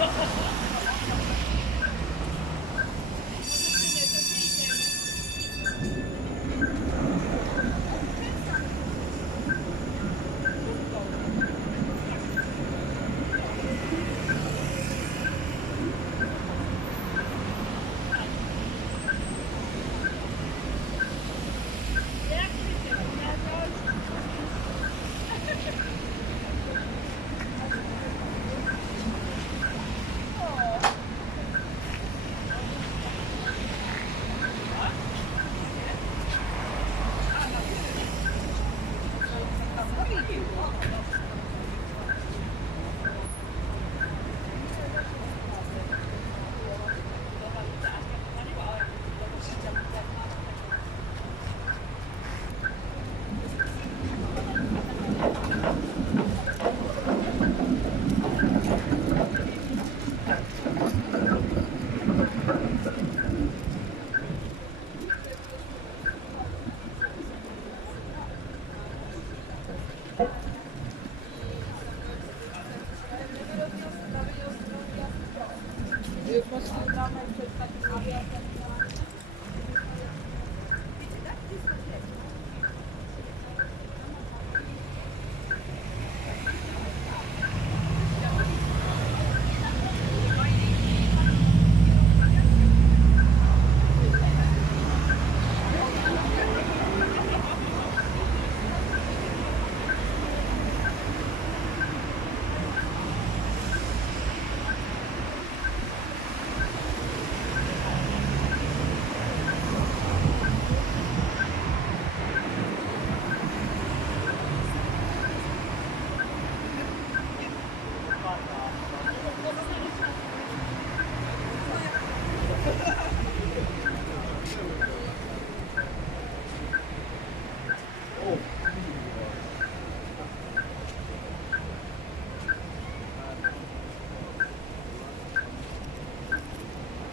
Ha ha ha! Gracias.